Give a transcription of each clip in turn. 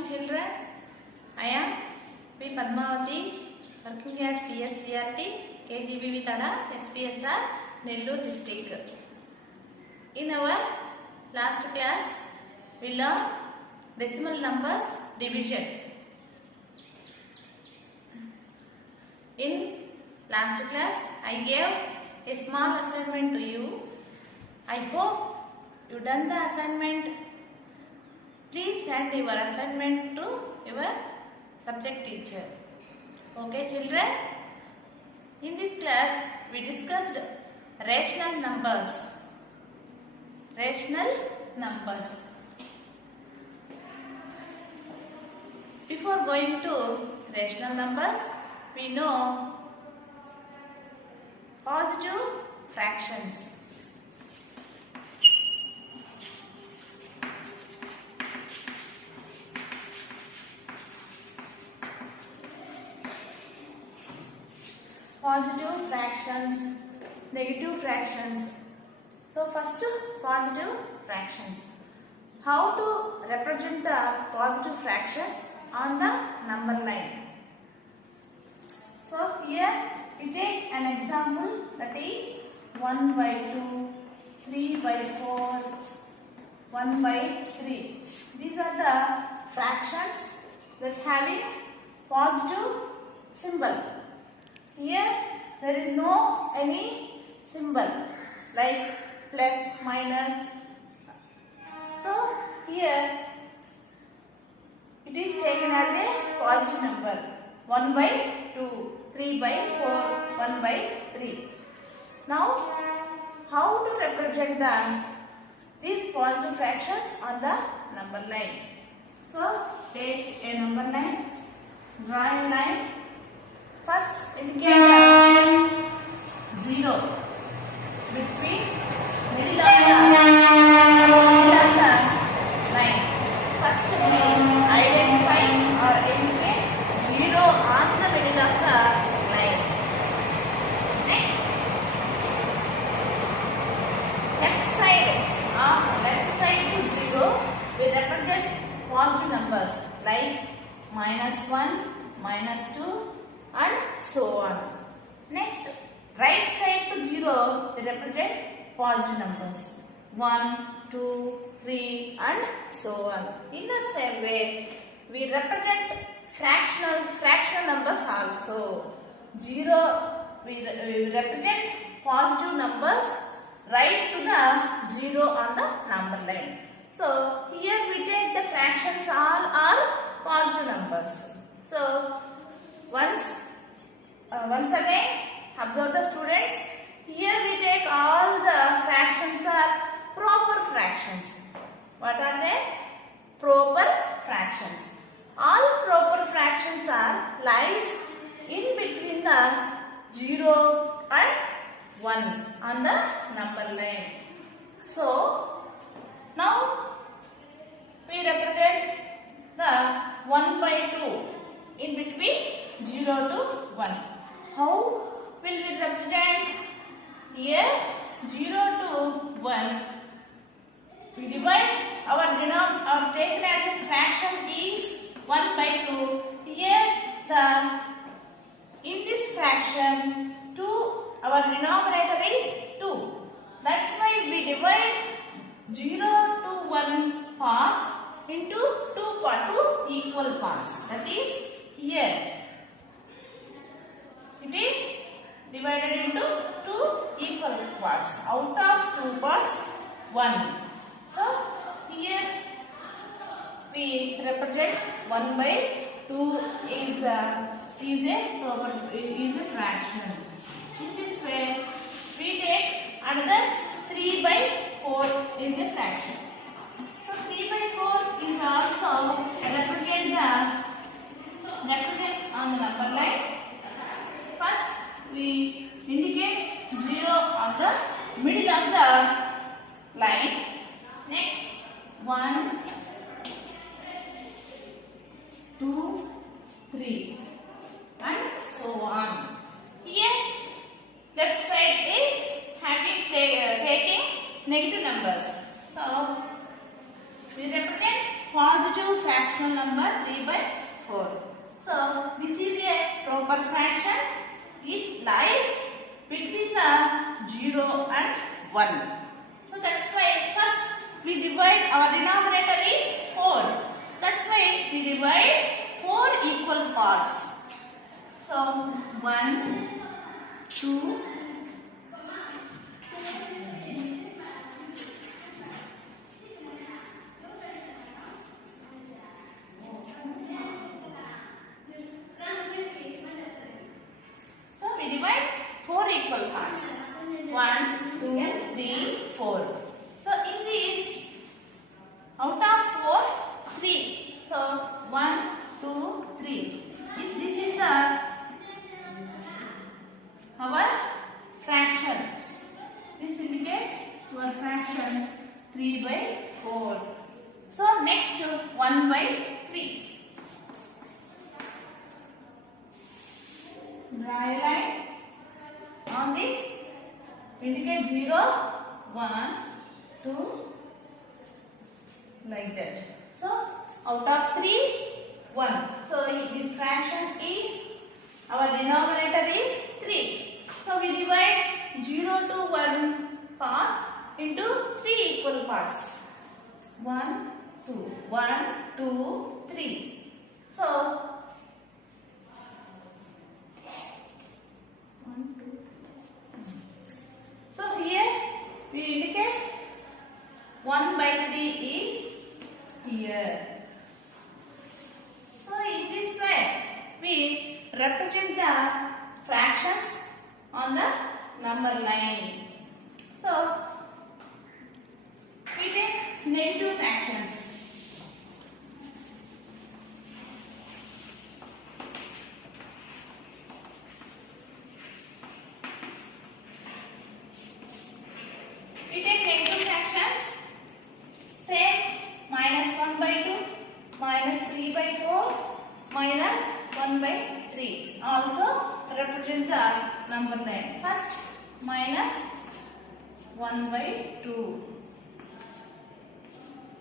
morning children. I am P. Padmavati, working as PSCRT, KGB Vitada, SPSR, Nellore district. In our last class, we learned decimal numbers division. In last class, I gave a small assignment to you. I hope you done the assignment. Please send your assignment to your subject teacher. Okay children? In this class, we discussed rational numbers. Rational numbers. Before going to rational numbers, we know positive fractions. Positive fractions, negative fractions. So first, positive fractions. How to represent the positive fractions on the number line? So here we take an example, that is 1 by 2, 3 by 4, 1 by 3. These are the fractions that having positive symbol. Here there is no any symbol like plus, minus. So here it is taken as a positive number. 1 by 2, 3 by 4, 1 by 3. Now how to represent these positive fractions on the number line? So take a number line, draw a line. First indicate 0 between middle of the line. First we identify or indicate 0 on the middle of the line. Next, left side to 0 we represent positive numbers like -1, -2 and so on. Next, right side to 0 we represent positive numbers 1, 2, 3 and so on. In the same way, we represent fractional numbers also. 0 we represent positive numbers right to the 0 on the number line. So here we take the fractions all are positive numbers. So once again, observe the students. Here we take all the fractions are proper fractions. What are they? Proper fractions. All proper fractions are lies in between the 0 and 1 on the number line. So now we represent the 1 by 2 in between 0 to 1. How will we represent? Here 0 to 1. We divide our taken as a fraction is 1 by 2. Here in this fraction 2, our denominator is 2. That's why we divide 0 to 1 part into two equal parts. That is here. It is divided into two equal parts. Out of two parts, 1. So here we represent 1 by 2 is a fraction. In this way, we take another 3 by 4 is a fraction. So 3 by 4 is also represent on the number line. First, we indicate 0 on the middle of the line. Next, 1, 2, 3 and so on. Here, left side is taking negative numbers. So, we represent positive fractional number 3 by 4. So this is a proper fraction. It lies between the 0 and 1. So that's why first we divide, our denominator is 4. That's why we divide 4 equal parts. So 1, 2, equal parts. 1, 2, 3, 4. So in this, out of 4, 3. So 1, 2, 3. This is the our fraction. This indicates our fraction 3 by 4. So next 1 by 3. Draw a line on this, indicate 0, 1, 2, like that. So out of 3, 1. So this fraction is, our denominator is 3. So we divide 0 to 1 part into 3 equal parts. 1, 2, 1, 2, 3. So here we indicate 1 by 3 is here. So in this way we represent the fractions on the number line. So we take negative fractions. Minus 1 by 3 also represent the number line. First minus 1 by 2.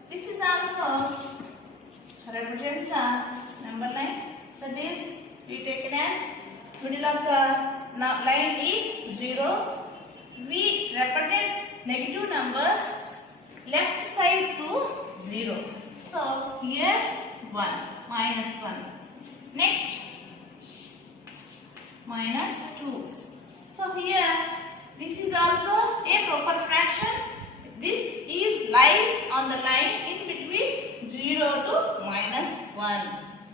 This is also represent the number line. So this we take it as middle of the line is 0. We represent negative numbers left side to 0. So here 1 minus 1. Next, minus 2. So here, this is also a proper fraction. This is lies on the line in between 0 to minus 1.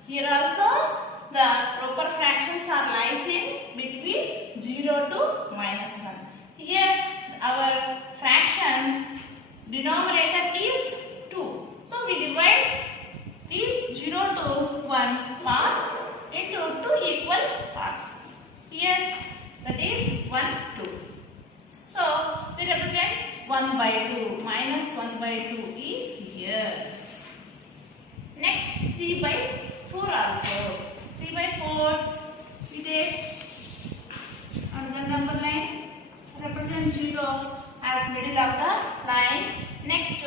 Here also, the proper fractions are lies in between 0 to minus 1. Here, our fraction denominator is 2. So we divide this 0 to 1 part into 2 equal parts. Here that is 1, 2. So we represent 1 by 2. Minus 1 by 2 is here. Next 3 by 4 also. 3 by 4 we take another number line. Represent 0 as middle of the line. Next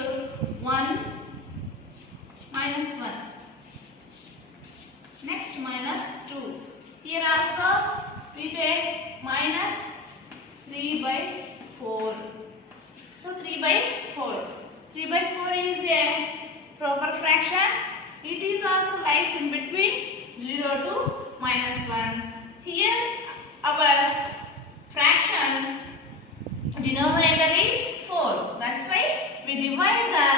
1 minus 1. Next minus 2. Here also we take minus 3 by 4. So 3 by 4. 3 by 4 is a proper fraction. It is also lies in between 0 to minus 1. Here our fraction denominator is 4. That's why we divide the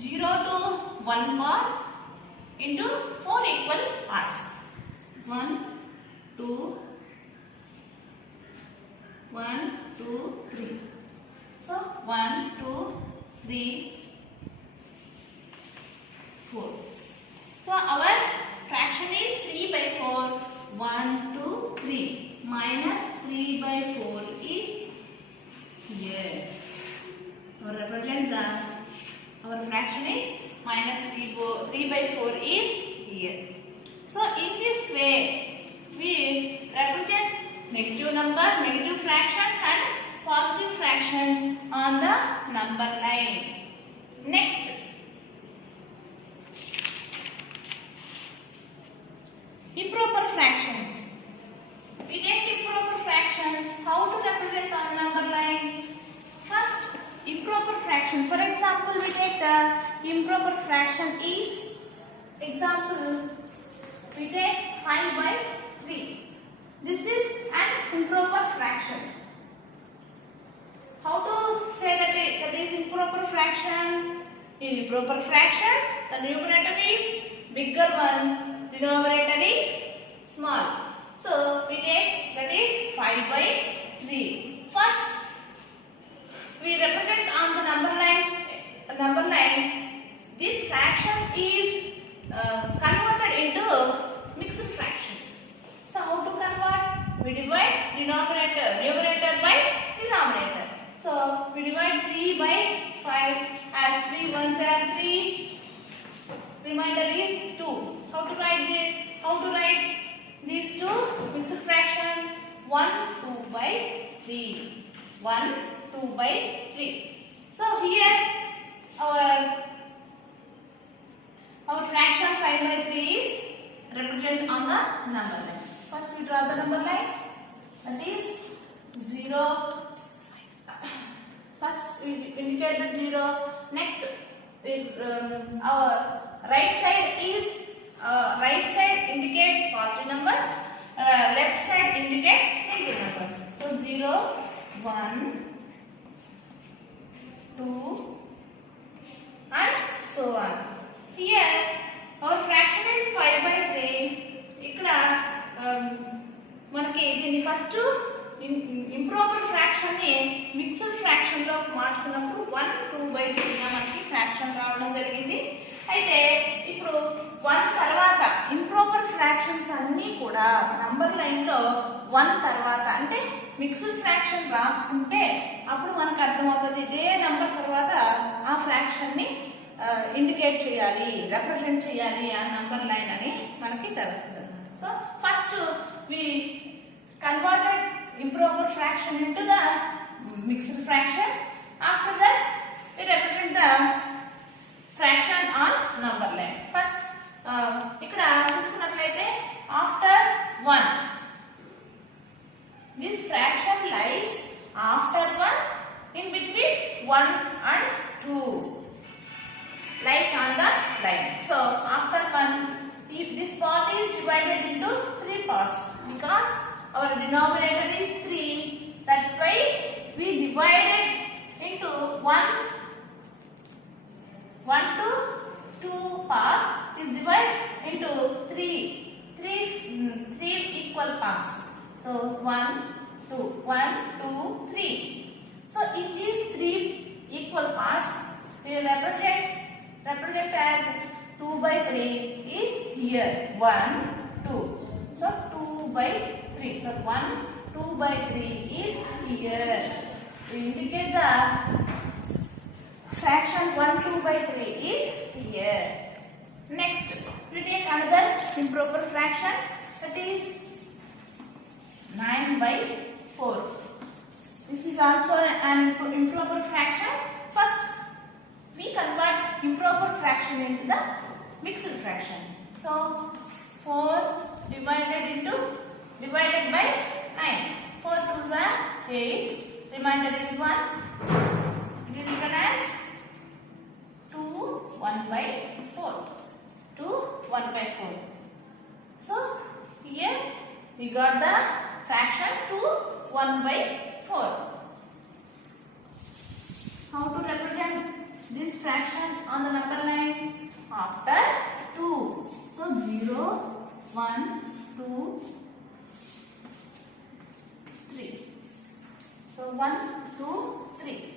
0 to 1 part into 4 equal parts. 1, 2, 1, 2, 3. So 1, 2, 3, 4. So our fraction is 3 by 4. 1, 2, 3. Minus 3 by 4 is here. So represent our fraction is minus 3 by 4 is here. So in this way we represent negative number, negative fractions and positive fractions on the number line. Next improper fractions. We take improper fractions. How to represent on number line? First, improper fraction. For example, we take the improper fraction is, example, we take 5 by 3. This is an improper fraction. How to say that that is improper fraction? In improper fraction, the numerator is bigger one, denominator is small. So we take that is 5 by 3. First, we represent on the number line. This fraction is converted into mixed fraction. So how to convert? We divide numerator by denominator. So we divide 3 by 5 as 3 1s are 3. Remainder is 2. How to write this? How to write these two mixed fraction? 1 2 by 3. 1 2 by 3. So here our fraction 5 by 3 is represented on the number line. First we draw the number line, that is 0. First we indicate the 0. Next our right side indicates positive numbers, left side indicates negative numbers. So 0 1 2 and so on. Here our fraction is 5 by 3. ఇక్కడ మనకి దీని first improper fraction ని mixed fraction లో మార్చుకున్నప్పుడు 1 2 by 3 గా మనకి fraction రావడం జరిగింది. అయితే ఇప్పుడు 1 తర్వాత ఇంప్రాపర్ ఫ్రాక్షన్స్ అన్నీ కూడా నంబర్ లైన్ లో 1 తర్వాత అంటే మిక్స్డ్ ఫ్రాక్షన్ రాసుకుంటే అప్పుడు మనకు అర్థమవుతుంది ఇదే నంబర్ తర్వాత ఆ ఫ్రాక్షన్ ని ఇండికేట్ చేయాలి, రిప్రజెంట్ చేయాలి ఆ నంబర్ లైన్ అని మనకి తెలుస్తుంది. So first we converted improper fraction into the mixed fraction. After that we represent the fraction on number line. First ఇక్కడ చూసుకున్నట్లయితే after 1 this fraction lies after 1 in between 1 and 2 lies on the line. So after 1, if this part is divided into 3 parts because our denominator is 3, that's why we divided into 1 to 2 part is divided into 3 equal parts. So 1 2 1 2 3. So in these 3 equal parts we represent as 2 by 3 is here 1 2. So 2 by 3. So 1 2 by 3 is here. We indicate the fraction 1 2 by 3 is here. Next we take another improper fraction, that is 9 by 4. This is also an improper fraction. First we convert improper fraction into the mixed fraction. So 4 divided by 9. 4 2s are 8. Remainder is 1. It is written as 2 1 by 4. 2 1 by 4. So here we got the fraction 2 1 by 4. How to represent this fraction on the number line? After 2. So 0 1 2 3. So 1 2 3.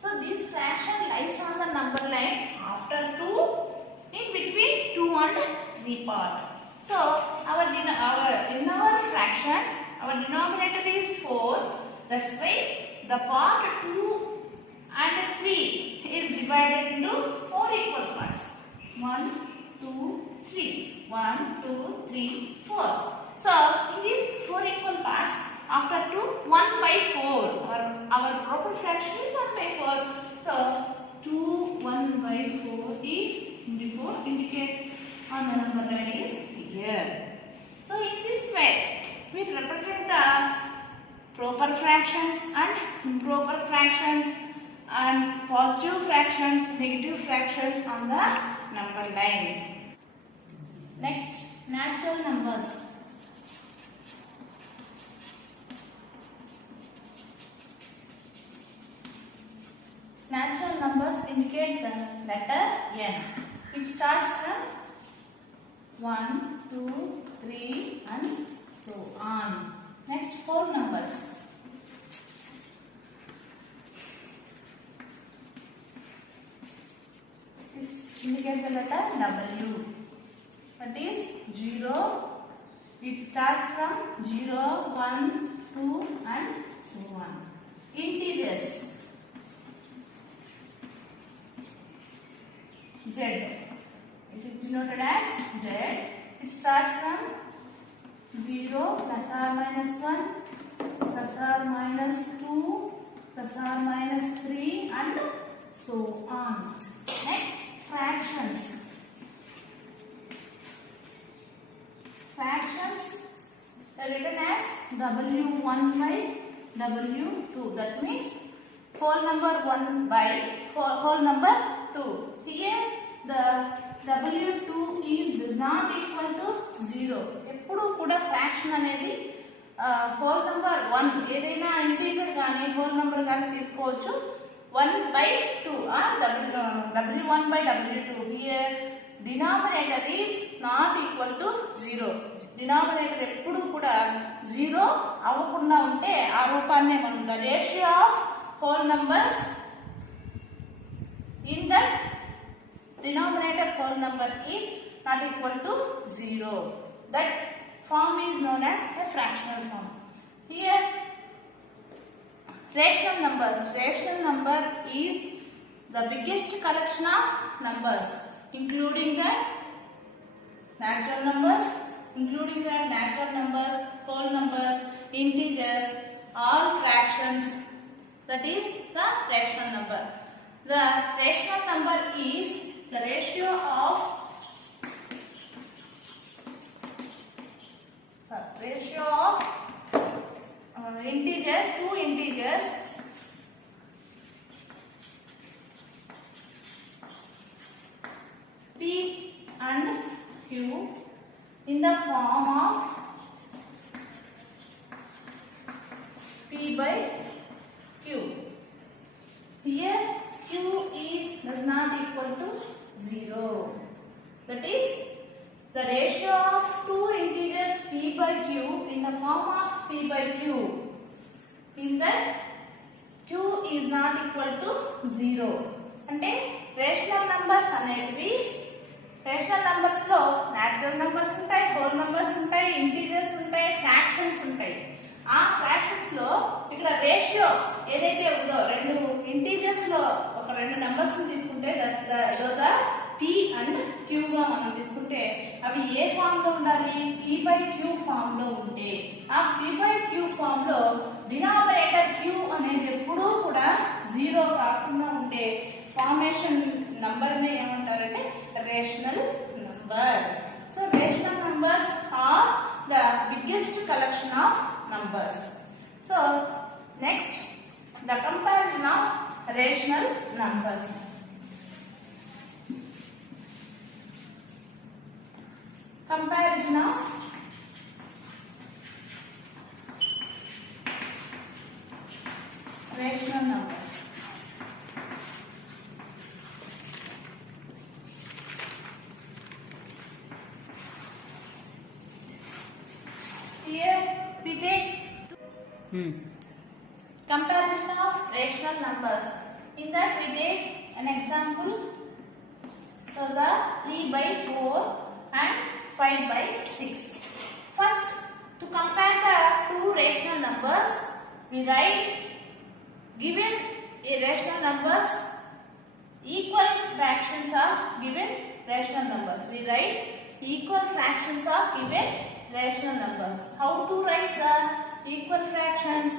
So this fraction lies on the number line after 2 in between 2 and 3 part. So in our fraction our denominator is 4. That's why the part 2 and 3 is divided into 4 equal parts. 1 2 3. 1 2 3 4. So in these 4 equal parts, after 2 1 by 4, our proper fraction is 1 by 4. So 2 1 by 4 is indicate on the number line is here. So So in this way, we represent the proper fractions and improper fractions and positive fractions, negative fractions on the number line. Next, natural numbers. Natural numbers indicate the letter N. It starts from 1, 2, 3 and so on. Next, whole numbers. It indicates the letter W. That is 0. It starts from 0, 1, 2 and so on. Integers. Z. It is denoted as Z. It starts from 0 plus or minus 1 plus or minus 2 plus or minus 3 and so on. Next, fractions. Fractions are written as W1 by W2. That means whole number 1 by whole number 2. Here the W2 is not equal to 0. ఎప్పుడు కూడా fraction అనేది whole number 1 ఏదైనా integer కానీ whole number కానీ తీసుకోవచ్చు 1 by 2 W1 by W2. Here denominator is not equal to 0. Denominator ఎప్పుడు కూడా 0 అవ్వకుండా ఉంటే ఆ రూపాన్ని మనం the ratio of whole numbers in that denominator whole number is not equal to 0. That form is known as a fractional form. Here rational numbers. Rational number is the biggest collection of numbers, including the natural numbers, whole numbers, integers, all fractions. That is the rational number. The rational number is the ratio of integers, two integers P and Q in the form of P by Q. Here Q does not equal to 0. That is the ratio of two integers P by Q in the form of P by Q. In that Q is not equal to 0. అంటే rational numbers అనేటివి rational numbers లో natural numbers ఉంటాయి, whole numbers ఉంటాయి, integers ఉంటాయి, fractions ఉంటాయి. ఆ fractions లో ఇక్కడ రేషియో ఏదైతే ఉందో రెండు ఇంటీజర్స్ లో ఒక రెండు నంబర్స్ తీసుకుంటే those are P and Q గా మనం తీసుకుంటే అవి ఏ ఫామ్ లో ఉండాలి? P by Q ఫామ్ లో ఉంటే ఆ P by Q ఫామ్ లో డినామినేటర్ Q అనేది ఎప్పుడూ కూడా 0 కాకుండా ఉంటే ఫార్మేషన్ నంబర్ ని ఏమంటారంటే rational number. So rational numbers are the biggest collection of numbers. So next, the comparison of rational numbers. Comparison of rational numbers. Here we take comparison of rational numbers. In that we take an example. So the 3 by 4 and 5 by 6. First, to compare the two rational numbers, we write given irrational numbers, equal fractions are given rational numbers. We write equal fractions are given rational numbers. How to write the equal fractions?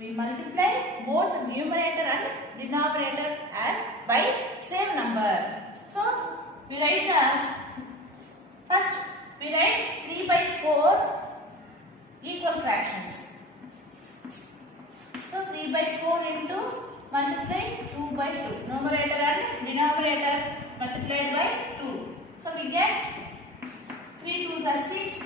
We multiply both numerator and denominator as by same number. So we write the first we we write 3 by 4 equal fractions. So 3 by 4 into multiply 2 by 2. Numerator and denominator multiplied by 2. So we get 3 2s are 6,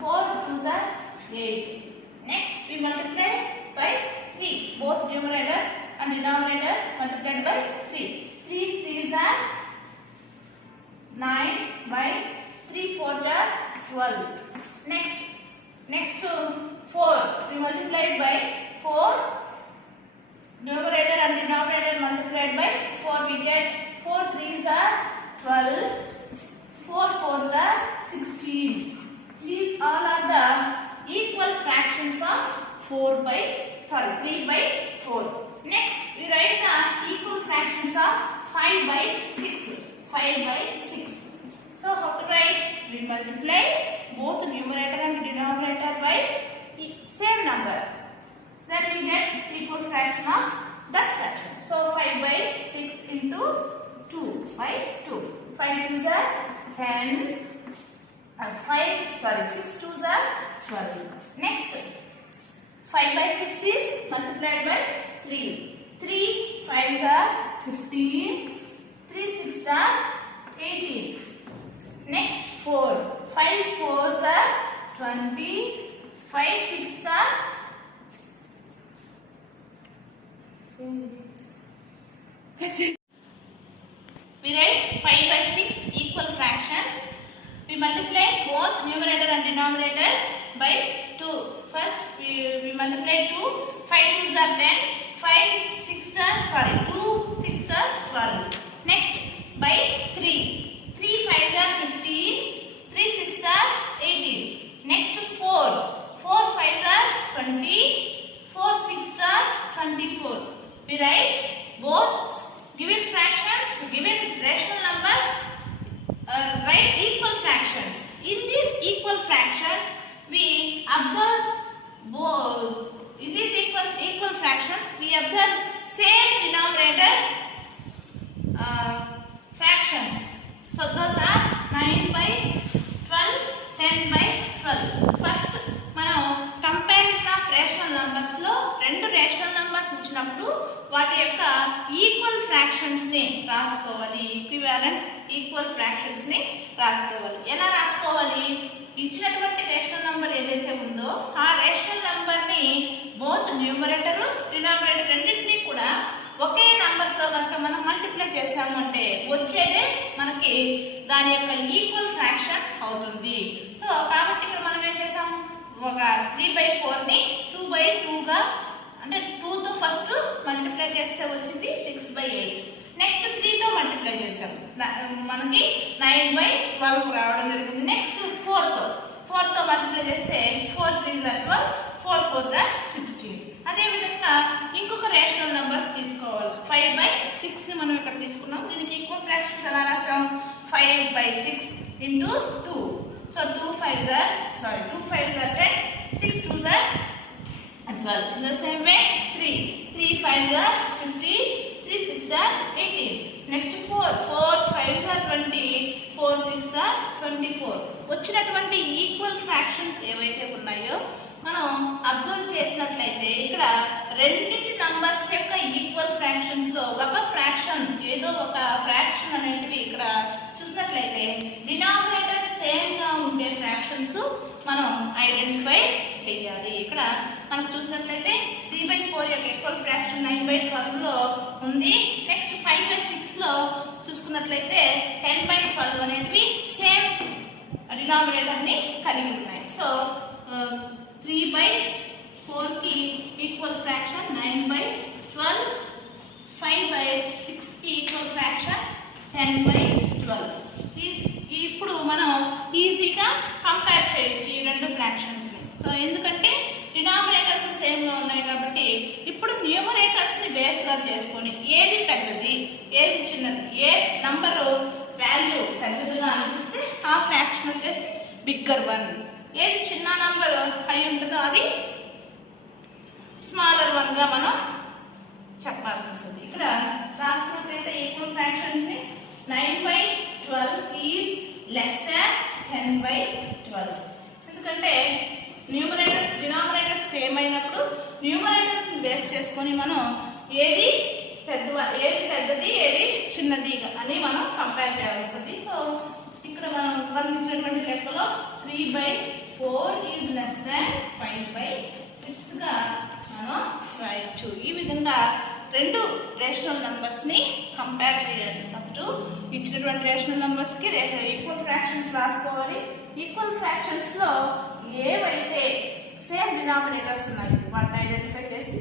4 2s are 8. Next we multiply by 3. Both numerator and denominator multiplied by 3. 3 3s are 9 by 3 4s are 12. Next to 4 we multiplied by 4. Numerator and denominator multiplied by 4, we get 4 3s are 12, 4 4s are 16. These all are the equal fractions of 3 by 4. Next we write the equal fractions of 5 by 6. 5 by 6. So how to write? We multiply both numerator and denominator by same number. Then we get equal fraction of that fraction. So 5 by 6 into 2 by 2. 5 2s are 10. 6 2s are 12. Next 5 by 6 is multiplied by 3. 3 5s are 15. 3 6s are 18. Next 4. 5 4s are 20. 5 6s are we write 5 by 6 equal fractions. We multiply both numerator and denominator by 2. First we multiply 2. 5 2s are 10. 2 6s are 12. Next by 3. 3 5s are 15. 3 6s are 18. Next 4. 4 5s are 20. 4 6s are 24. We write both given fractions, given rational numbers, write equal fractions. In these equal fractions, we observe both. In these equal fractions, we observe same denominator fractions. So those are 9 by 12, 10 by 12. First, మనం comparison of rational numbers లో రెండు rational numbers ఇచ్చినప్పుడు వాటి యొక్క equal fractions ని రాసుకోవాలి. Equivalent equal fractions ని రాసుకోవాలి. ఎలా రాసుకోవాలి? ఇచ్చినటువంటి రేషనల్ నంబర్ ఏదైతే ఉందో ఆ రేషనల్ నంబర్ ని బోత్ న్యూమరేటర్ డినామినేటర్ రెండింటినీ కూడా ఒకే నంబర్ తో కనుక మనం మల్టిప్లై చేస్తాము అంటే వచ్చేదే మనకి దాని యొక్క ఈక్వల్ ఫ్రాక్షన్ అవుతుంది. సో కాబట్టి ఇక్కడ మనం ఏం చేసాం? ఒక 3 by 4 ని 2 by 2 గా అంటే 2 తో ఫస్ట్ మల్టిప్లై చేస్తే వచ్చింది 6 by 8. నెక్స్ట్ 3 తో మల్టిప్లై చేసాం, మనకి 9 by 12 రావడం జరిగింది. నెక్స్ట్ 4 తో మల్టిప్లై చేస్తే 4 3s are 12, 4 4s are 16. అదే విధంగా ఇంకొక రేషనల్ నంబర్ తీసుకోవాలి. 5 by 6 ని మనం ఇక్కడ తీసుకున్నాం. దీనికి ఈక్వల్ ఫ్రాక్షన్స్ ఎలా రాసాం? 5 by 6 into 2. So 2 5s are 10, 6 2s are 12. In the same way 3 5s are 50, 3 6s are 18. Next 4 5s are 20, 4 6s are 24. వచ్చినటువంటి ఈక్వల్ ఫ్రాక్షన్స్ ఏవైతే ఉన్నాయో మనం అబ్జర్వ్ చేసినట్లయితే ఇక్కడ రెండింటి నంబర్స్ యొక్క ఈక్వల్ ఫ్రాక్షన్స్ లో ఒక ఫ్రాక్షన్ ఏదో ఒక ఫ్రాక్షన్ అనేటివి ఇక్కడ చూసినట్లయితే డినామినేటర్ సేమ్ గా ఉండే ఫ్రాక్షన్స్ మనం ఐడెంటిఫై చేయాలి. ఇక్కడ మనం చూసినట్లయితే 3 by 4 యొక్క ఈక్వల్ ఫ్రాక్షన్ 9 by 12 లో ఉంది. నెక్స్ట్ 5 by 6 లో చూసుకున్నట్లయితే 10 by 12 అనేటివి సేమ్ డినామినేటర్ ని కలిగి ఉన్నాయి. సో 3 by 4 కి ఈక్వల్ ఫ్రాక్షన్ 9 by 12, 5 by 6 కి ఈక్వల్ ఫ్రాక్షన్ 10 by 12. ఇప్పుడు మనం ఈజీగా కంపేర్ చేయొచ్చు ఈ రెండు ఫ్రాక్షన్స్ ని. సో ఎందుకంటే డినామినేటర్స్ సేమ్ గా ఉన్నాయి కాబట్టి ఇప్పుడు న్యూమరేటర్స్ ని బేస్ గా చేసుకొని ఏది పెద్దది ఏది చిన్నది, ఏ నంబర్ వాల్యూ పెద్దదిగా అనిపిస్తే ఆ ఫ్రాక్షన్ వచ్చేసి బిగ్గర్ వన్, ఏది చిన్న నంబర్ అయి ఉంటుందో అది స్మాలర్ వన్ గా మనం చెప్పాల్సి వస్తుంది. ఇక్కడ రాసుకున్నట్లయితే equal fractions 9 by 12 is less than 10 by 12. 12. ఎందుకంటే న్యూమరేటర్స్ డినామినేటర్స్ సేమ్ అయినప్పుడు న్యూమరేటర్స్ బేస్ చేసుకొని మనం ఏది పెద్దది ఏది చిన్నది అని మనం కంపేర్ చేయాల్సి వస్తుంది. సో ఇక్కడ మనం గమనించినటువంటి లెక్కలో 3/4 ఈజ్ లెస్ దాన్ 5/6 గా మనం రాయొచ్చు. ఈ విధంగా రెండు రేషనల్ నంబర్స్ ని కంపేర్ చేయాలి. ఫస్ట్ ఇచ్చినటువంటి రేషనల్ నంబర్స్ కి ఈక్వల్ ఫ్రాక్షన్స్ రాసుకోవాలి. ఈక్వల్ ఫ్రాక్షన్స్ లో ఏవైతే సేమ్ డినామినేటర్స్ ఉన్నాయి వాటిని ఐడెంటిఫై చేసి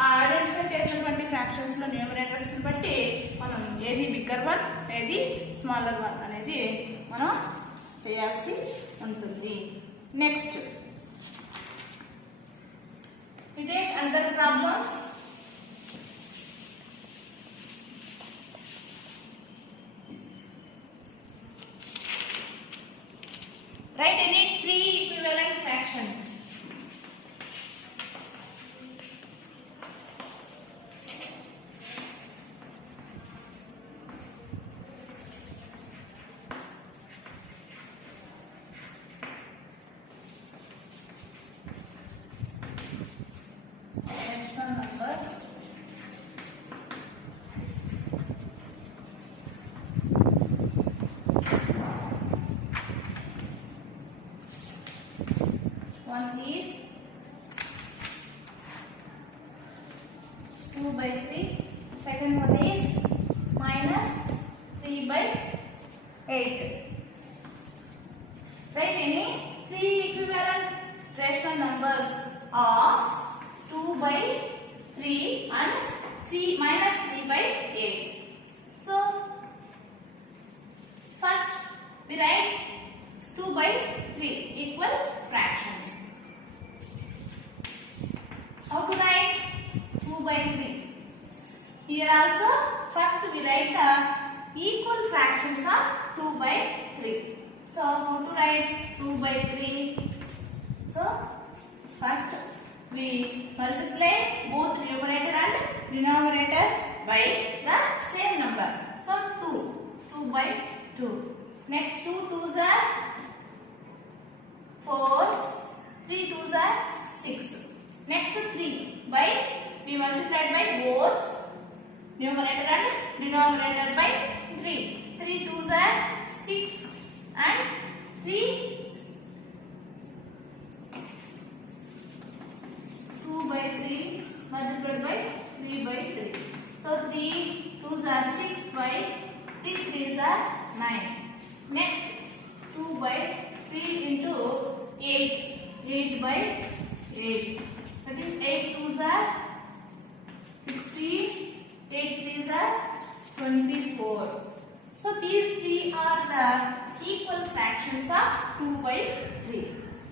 ఆ ఐడెంటిఫై చేసినటువంటి ఫ్రాక్షన్స్ లో న్యూమరేటర్స్ బట్టి మనం ఏది బిగ్గర్ వన్ ఏది స్మాలర్ వన్ అనేది మనం చేయాల్సి ఉంటుంది. Next we take another problem. Write any three equivalent fractions. One is 2/3. Second one is minus 3/8. Write any three equivalent rational numbers of 2/3 and 3 minus 3/8. So first we write 2/3 equal fractions. How to write 2/3? Here also first we write the equal fractions of 2/3. So how to write 2/3? So first we multiply both numerator and denominator by the same number. So 2/2. Next 2 2s are 4, 3 2s are 6. Next 3 by we multiplied by both numerator and denominator by 3. 3 2s are 6 and 3 2/3 multiplied by 3/3. So 3 2s are 6 by 3 3s are 9. Next 2/3 into 8 8/8. That is 8 2s are 16, 8 3s are 24. So these three are the equal fractions of 2/3.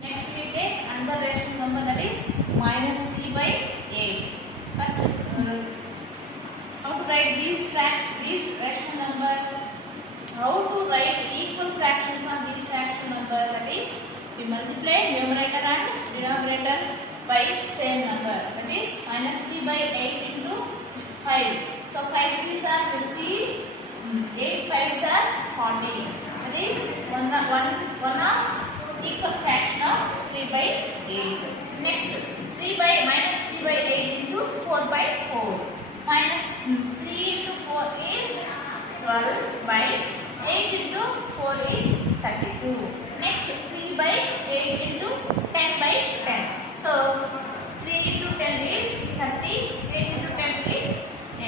Next we take another rational number, that is minus 3/8. First how to write these rational number? How to write equal fractions of these rational number? That is we multiply numerator and denominator by same number. That is minus 3/8 into 5. So 5 3s are 50, 8 5s are 40. That is one of equal fraction of 3/8. Next minus 3/8 into 4/4. Minus 3 into 4 is 12/8 into 4 is 32. Next 3/8 into 10/10. So 3 into 10 is 30. 8 into 10 is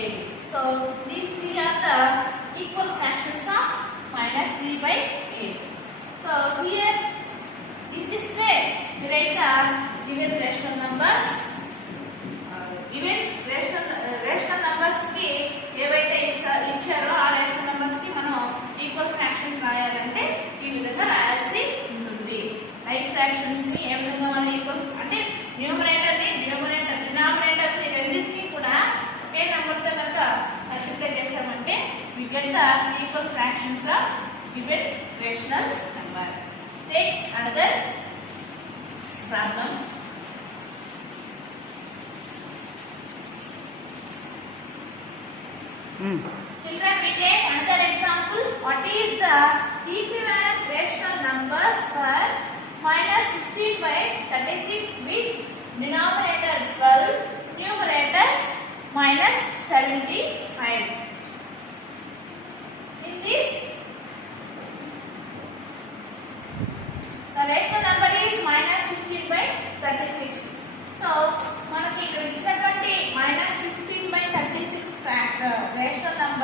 8. So these three are the equal fractions of minus 3/8. So here in this way we write the given rational numbers. Given rational numbers ki ఏవైతే ఇచ్చారో ఆ rational numbers కి మనం equal fractions రాయాలంటే ఈ విధంగా రాయాల్సి ఉంటుంది. లైక్ ఫ్రాక్షన్స్ ని ఏ విధంగా మనం ఈక్వల్ అంటే న్యూమరేటర్ ని డినామినేటర్ ని రెండింటిని కూడా ఏ నంబర్ తో కనుక మల్టిప్లై చేస్తామంటే we get the equal fractions of given rational number. Take another problem. Children, we take another example. What is the equivalent rational numbers for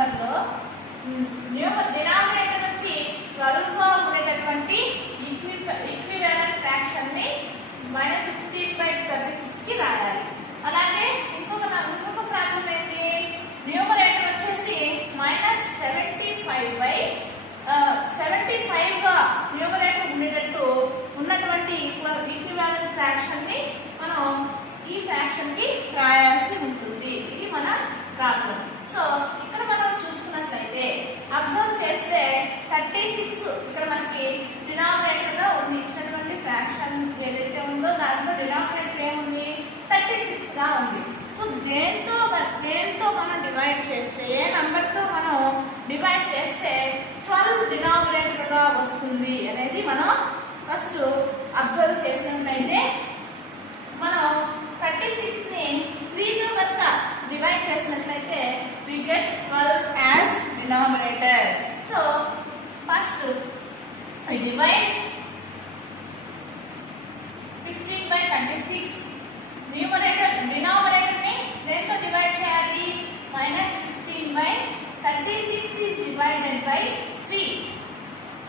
నెంబర్లో డినామినేటర్ వచ్చి 12 గా ఉండేటటువంటి ఈక్వివాలెంట్ ఫ్రాక్షన్ ని -15/36 కి రాయాలి. అలాగే ఇంకొక ప్రాబ్లం ఏంటి, న్యూమరేటర్ వచ్చేసి -75/75 గా న్యూమరేటర్ ఉండేటట్టు ఉన్నటువంటి ఈక్వివాలెంట్ ఫ్రాక్షన్ ని మనం ఈ ఫ్రాక్షన్ కి రాయాల్సి ఉంటుంది. ఇది మన ప్రాబ్లం. సో ఇక్కడ మనం చూసుకున్నట్లయితే అబ్జర్వ్ చేస్తే 36 ఇక్కడ మనకి డినామినేటర్ గా ఉంది. ఇచ్చినటువంటి ఫ్రాక్షన్ ఏదైతే ఉందో దాంట్లో డినామినేటర్ ఏముంది, 36 గా ఉంది. సో దేంతో మనం డివైడ్ చేస్తే, ఏ నంబర్ తో మనం డివైడ్ చేస్తే 12 డినామినేటర్ గా వస్తుంది అనేది మనం ఫస్ట్ అబ్జర్వ్ చేసినట్లయితే, మనం 36 ని 3 తో కనుక డివైడ్ చేసినట్లయితే we get 12 as denominator. So first I divide 15/36. denominator ని దేంతో డివైడ్ చేయాలి, -15/36 is divided by 3.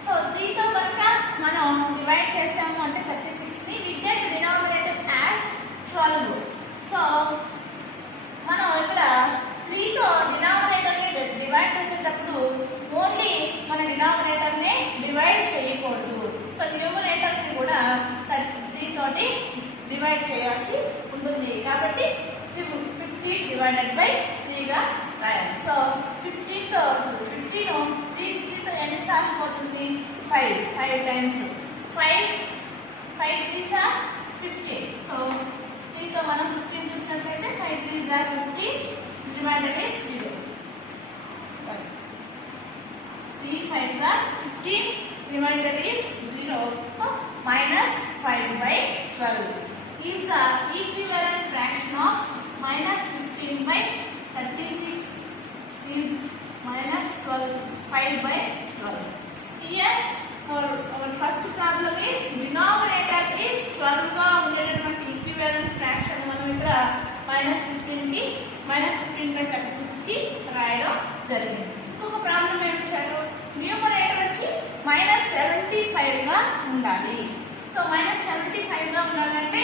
సో 3 తో కనుక మనం డివైడ్ చేసాము అంటే 36 ని we get denominator as 12. So మనం ఇక్కడ 3 తో డినామినేటర్ ని డివైడ్ చేసేటప్పుడు ఓన్లీ మన డినామినేటర్ ని డివైడ్ చేయకూడదు. సో న్యూమరేటర్ ని కూడా 3 తోటి డివైడ్ చేయాల్సి ఉంటుంది. కాబట్టి 50 డివైడెడ్ బై 3 గా రాయాలి. సో 15 తో 3 తో ఎన్నిసార్లు పోతుంది, 5 టైమ్స్ 5 3s are 15. సో 3 తో మనం 15 చూసినట్లయితే 5 3s are 15. Remainder is 0. 3 5s are 15. Remainder is 0. So -5/12 is the equivalent fraction of -15/36 is -5/12. Here our first problem is denominator is 12 గా ఉండేటటువంటి ఈక్వివాలెంట్ ఫ్రాక్షన్ మనం ఇక్కడ -15/36 కి రాయడం జరిగింది. ఇంకొక ప్రాబ్లం ఏమి ఇచ్చారు, న్యూమరేటర్ వచ్చి -75 గా ఉండాలి. సో -75 గా ఉండాలంటే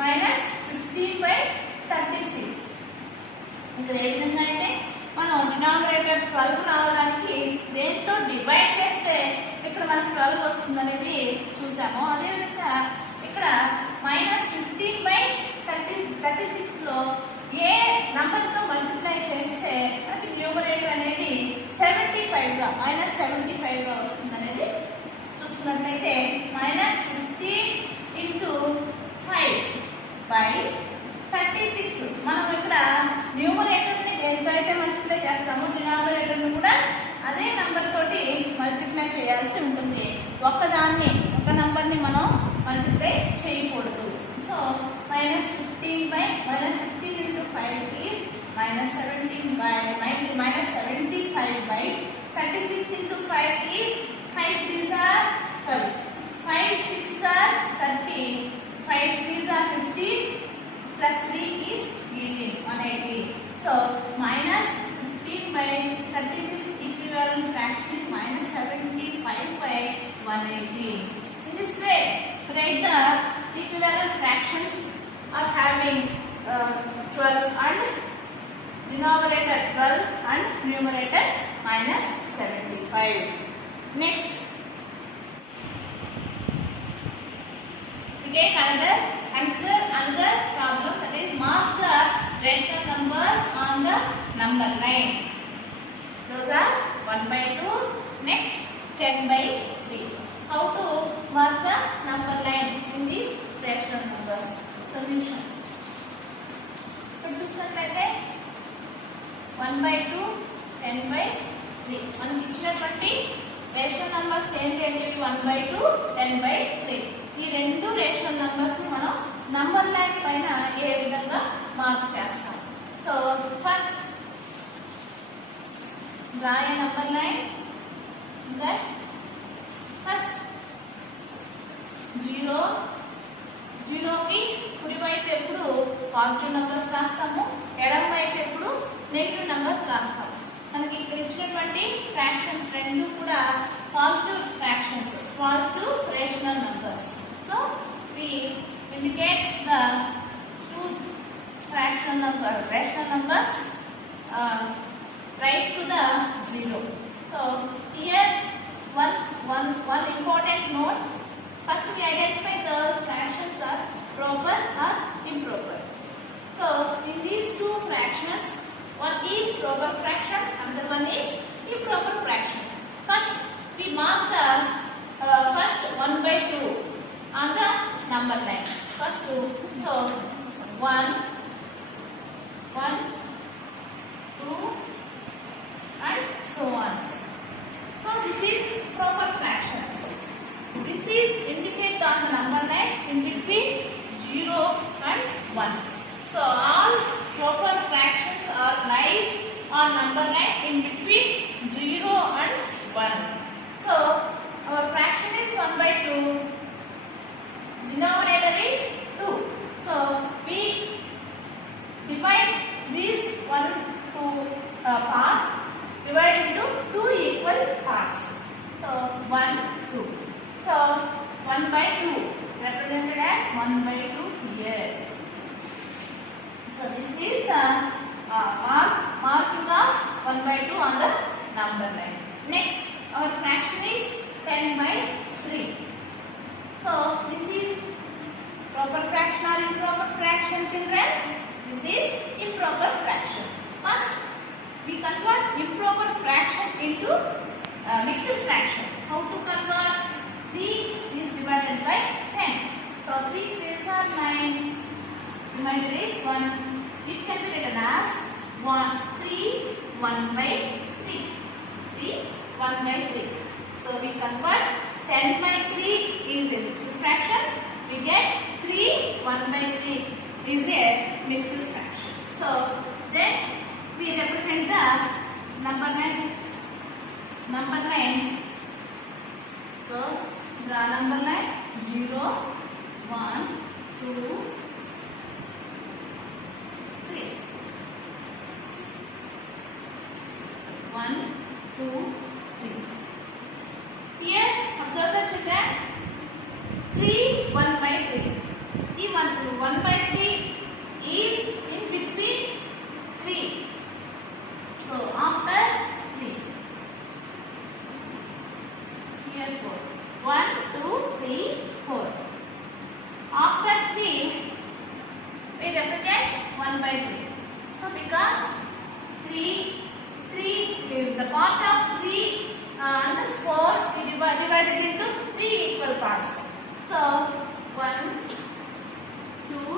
-15/36. ఇక్కడ ఏ విధంగా అయితే మనం డినామినేటర్ 12 రావడానికి దేంతో డివైడ్ చేస్తే ఇక్కడ మనకు 12 వస్తుంది అనేది చూసాము. అదేవిధంగా ఇక్కడ -15/36 లో ఏ నంబర్ తో మల్టిప్లై చేస్తే మనకి న్యూమరేటర్ అనేది 75 గా -75 గా వస్తుంది అనేది చూసుకున్నట్లయితే -15 × 5/36. మనం ఇక్కడ న్యూమరేటర్ ని దేంతో అయితే మల్టిప్లై చేస్తామో డినామినేటర్ ని కూడా అదే నంబర్ తోటి మల్టిప్లై చేయాల్సి ఉంటుంది. ఒక నంబర్ ని మనం మల్టిప్లై చేయకూడదు. So -15 × 5 is -75/36 × 5 is 5 6s are 30, 5 3s are 15 plus 3 is 18, 180. So -15/36 equivalent fraction is -75/180. In this way, write the equivalent fractions of having 12 and denominator 12 and numerator -75. Next, we take another problem, that is mark the rational numbers on the number line. Those are 1/2. Next, 10/3. How to mark the number line in these rational numbers? Solution. ఇప్పుడు చూసినట్లయితే 1/2, 10/3. మనకి ఇచ్చినటువంటి rational numbers ఏంటంటే 1/2, 10/3. ఈ రెండు rational numbers మనం number line పైన ఏ విధంగా మార్క్ చేస్తాం. So first draw A number line that first 0 కి కుడి వైపు ఎప్పుడు పాజిటివ్ నంబర్స్ రాస్తాము, ఎడమ వైపు ఎప్పుడు నెగిటివ్ నంబర్స్ రాస్తాము. మనకి ఇక్కడ ఇచ్చినటువంటి ఫ్రాక్షన్స్ రెండు కూడా positive fractions, positive rational numbers. So we indicate the two rational numbers right to the zero. So here one important note. First we identify the fractions are proper or improper. So in these two fractions, one is proper fraction, another one is improper fraction. First we mark the first 1/2 on the number line. First two, so 1, 2 and so on. So this is proper fraction. This is indicated on the number line in between 0 and 1. So all proper fractions are lies on number line in between 0 and 1. So our fraction is 1/2. Denominator is 2. So we divide this 1/2 part, divide into 2 equal parts. So 1, 2. So 1/2 represented as 1/2 here. So this is the marking of 1/2 on the number line. Next, our fraction is 10/3. So this is proper fraction or improper fraction, children? This is improper fraction. First, we convert improper fraction into mixed fraction. How to convert? 3 is divided by 10. So 3 3s are 9. Remainder is 1. It can be written as 3 1/3. 3 1/3. So we convert 10/3 is a mixed fraction. We get 3 1/3 is a mixed fraction. So then we represent the number line. So draw number line 0, 1, 2, 3. 1, 2, 3. Here observe the children. 3 1/3. 1/3 is in between 3. So after 3. Here 4. 1, 2, 3, 4. After 3, we represent 1/3. So because 3 is the part of 3 and 4 we divided into 3 equal parts. So 1, 2,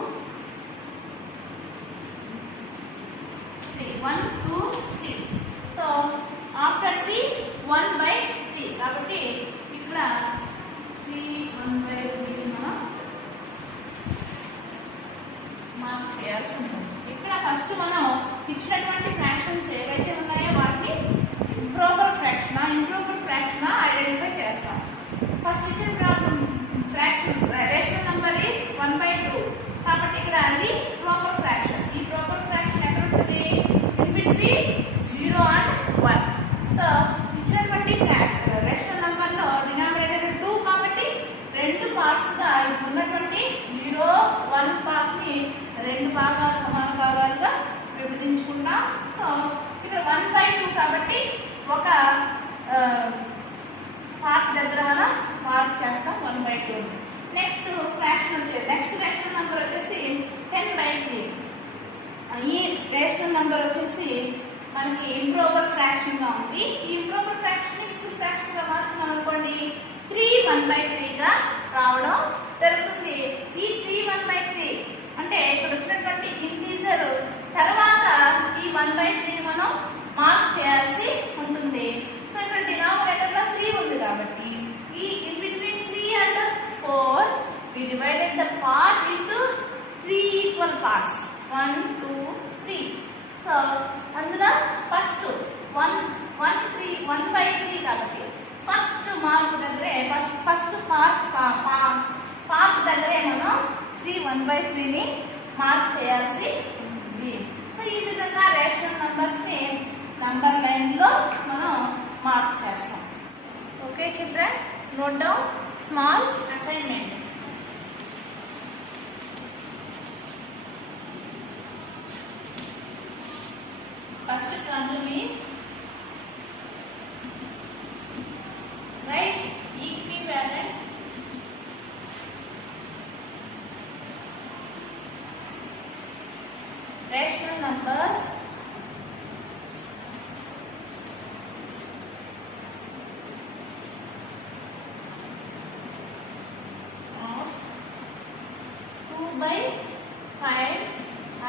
3. 1, 2, 3. So after 3, 1/3. కాబట్టి ఇక్కడ 3 1/3 మనం mark చేయాల్సి ఉంటుంది. ఇక్కడ first మనం ఇచ్చినటువంటి fractions ఏవైతే ఉన్నాయో వాటిని ఇంప్రాపర్ ఫ్రాక్షన్ ఐడెంటిఫై చేస్తాం. ఫస్ట్ ఇచ్చిన ఫ్రాక్షన్ రేషనల్ నంబర్ ఈస్ 1/2. కాబట్టి ఇక్కడ అది ప్రాపర్ ఫ్రాక్షన్. ఈ ప్రాపర్ ఫ్రాక్షన్ ఎక్కడ ఉంటుంది? In between 0 and 1. సో ఇచ్చినటువంటి రేషనల్ నంబర్ లో డినామినేటర్ 2 కాబట్టి రెండు పార్ట్స్ గా ఉన్నటువంటి 0, 1 పార్ట్ ని రెండు భాగాలు సమాన భాగాలుగా విభజించుకుంటాం. సో ఇక్కడ 1/2 కాబట్టి ఒక పార్ట్ దగ్గర మనం మార్క్ చేస్తాం 1/2. నెక్స్ట్ ఫ్రాక్షన్ వచ్చేది నెక్స్ట్ రేషనల్ నంబర్ వచ్చేసి 10/3. ఈ రేషనల్ నంబర్ వచ్చేసి మనకి ఇంప్రాపర్ ఫ్రాక్షన్ గా ఉంది. ఈ ఇంప్రాపర్ ఫ్రాక్షన్ ని మిక్స్డ్ ఫ్రాక్షన్ గా మార్చుకున్నాం అనుకోండి, 3 1/3 గా రావడం జరుగుతుంది. ఈ 3 1/3 అంటే ఇక్కడ వచ్చినటువంటి ఇంటీజర్ తర్వాత ఈ 1/3 మనం మార్క్ చేయాల్సి ఉంటుంది. సో ఇక్కడ డినామినేటర్ లో 3 ఉంది కాబట్టి ఈ in between 3 and 4 we divided the part into 3 equal parts. 1, 2, 3. So అందులో ఫస్ట్ 1/3 కాబట్టి ఫస్ట్ మార్క్ దగ్గరే ఫస్ట్ పార్ట్ దగ్గరే మనం 3 1/3 ని మార్క్ చేయాల్సి ఉంటుంది. సో ఈ విధంగా రేషనల్ నంబర్స్ ని నంబర్ లైన్లో మనం మార్క్ చేస్తాం. Okay children, note down small assignment. First problem is right equivalent rational numbers of 2/5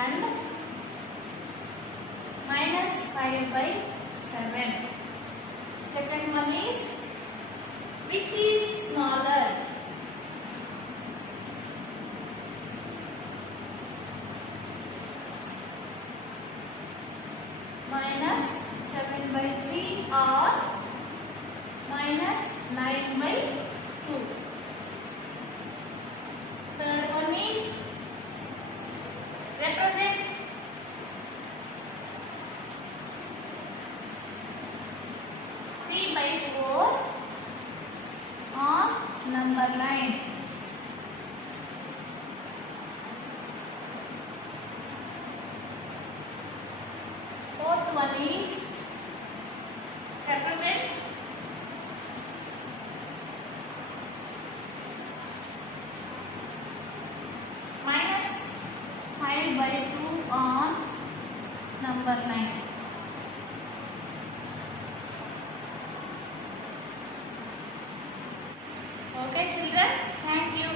and -5/7. Second one is, which is smaller? -7/3 or -9/2. Third one is, represent 3/4 on number line. Fourth one is, represent -5/2 on number line. Okay children, thank you.